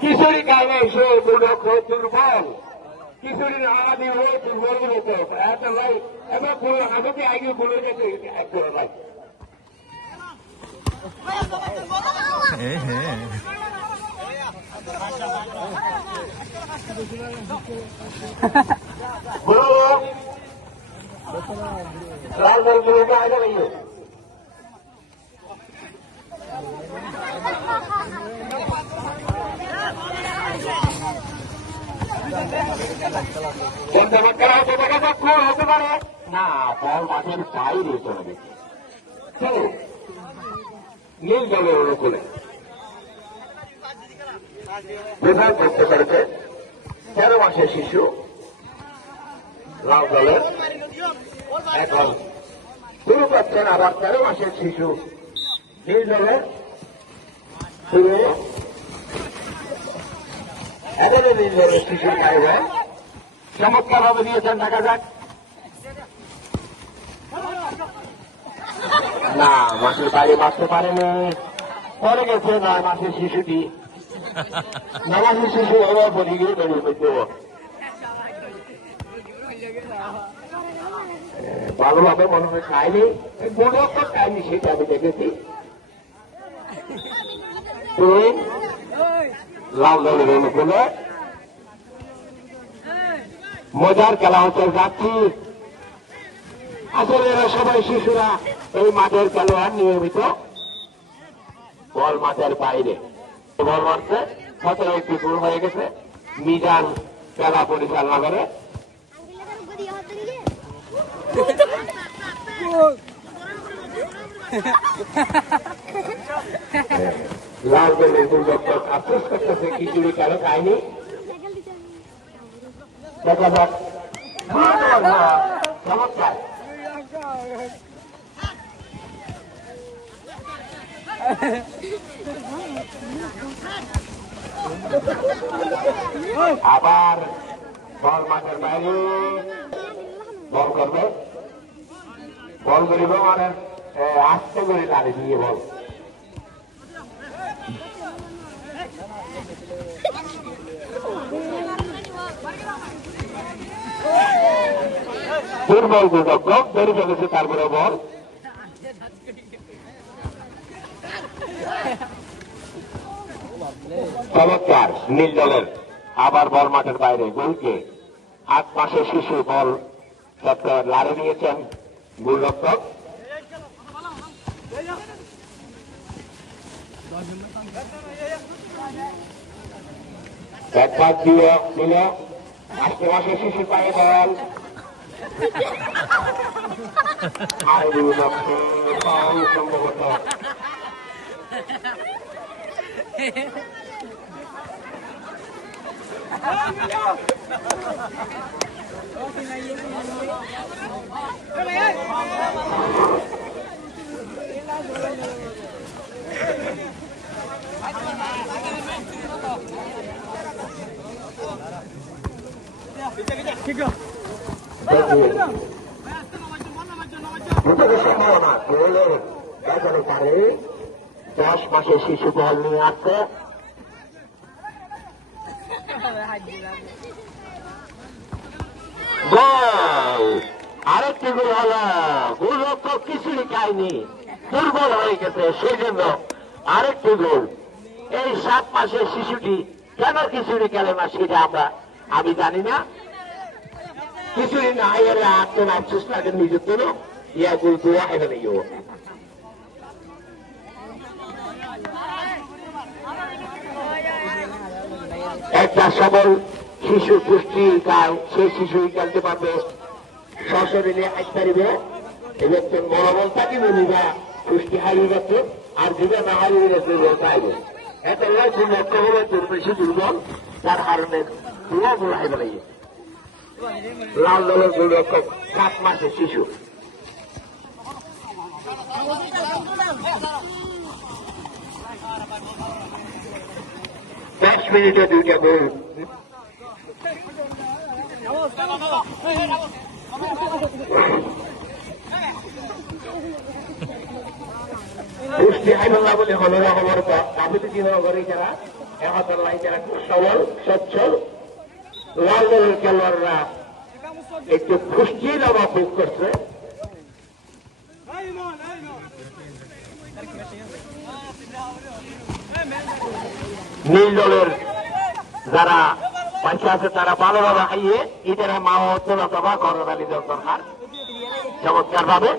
কিশোরী কালে সে মূলক দুর্বল। কিশোরী আদি হয়ে দুর্বল মতো এত ভাই এবার কোনো আমাকে আগে কোনো কাছে এক করে ভাই। হ্যাঁ, হ্যাঁ। বলো। লাল বল বলে আগে হতে পারে বা কোন হতে পারে না বল মাঠের বাইরে চলে গেছে নীল জলের অনুকূলে প্রধান করতে পেরেছে তেরো মাসের শিশু লাল দলের এখন শুরু করছেন আবার তেরো মাসের শিশু নীল দলের শুরু এবারে নীল দলের শিশু কায়দা চমৎকার ভাবে দিয়েছেন, দেখা যাক। না মাসের বাইরে বাঁচতে পারেনি পরে গেছে নয় মাসের শিশুটি। নয় মাসের শিশু এবার বলি গিয়ে বেরিয়ে পেতে ভালোভাবে মনে হয় মনে তো খায়নি সেটা আমি দেখেছি। লাল দলের অনুকূলে মজার খেলা হচ্ছে যাচ্ছি আসলে এরা সবাই শিশুরা, এই মাঠের খেলোয়াড় নিয়মিত। বল মাঠের বাইরে। বল মারছে, সতেরো একটি দূর হয়ে গেছে। মিজান খেলা পরিচালনা করে। লাল দলের আফসোস করতেছে খিচুড়ি কারও খায়নি দেখা যাক। চমৎকার আবার বল মাঠের বাইরে। বল করবে। বল করিব মানে আস্তে করে টানি দিয়ে বল। দুর্বল ধরে ফেলেছে তারপরে বল। চমৎকার, নীল দলের। আবার বল মাঠের বাইরে, গোলকে। আট মাসের শিশু বল। ডক্টর লাড়ে নিয়েছেন গোলরক্ষক একবার দিয়ে ছিল আজকে মাসের শিশু পায়ে বল। I will not be found from the water. Keep going. সম্ভবত সম্ভাবনা গোলের বেজারে পারে দশ মাসের শিশু বল নিয়ে আসছে আরেকটি গোল হলো। গোলরক্ষক কিছুই খায়নি দুর্বল হয়ে গেছে সেই জন্য আরেকটি গোল। এই সাত মাসের শিশুটি কেন খিচুড়ি খেলে না, সেটা আমরা আমি জানি না। খিচুড়ি না এর আত্ম আফসোস লাগে নিজের জন্য ইয়া গোল দোয়া একটা সবল শিশু পুষ্টি গায় সেই শিশুই খেলতে পারবে সশরীরে আজ পারিবে এবং মনোবল থাকিব নিবা পুষ্টি হারিয়ে যাচ্ছে আর যেটা না হারিয়ে গেছে পাইবে এত লক্ষ্য হলো তোর বেশি দুর্বল তার কারণে গোড়াই বেড়াইয়ে লাল দলের গোলরক্ষক সাত মাসের শিশু দশ মিনিটে দুইটা গোল পুষ্টি আইনুল্লাহ বলে হলো খবর কাপুতি কি হলো করে যারা লাইনের একটা সবল সচ্ছল লাল খেলোয়াড়রা একটু পুষ্টির অভাব ভোগ করছে। নীল দলের যারা পয়সা আছে, তারা ভালোভাবে খাইয়ে ঈদের মা অথবা করোনা দরকার চমৎকার ভাবে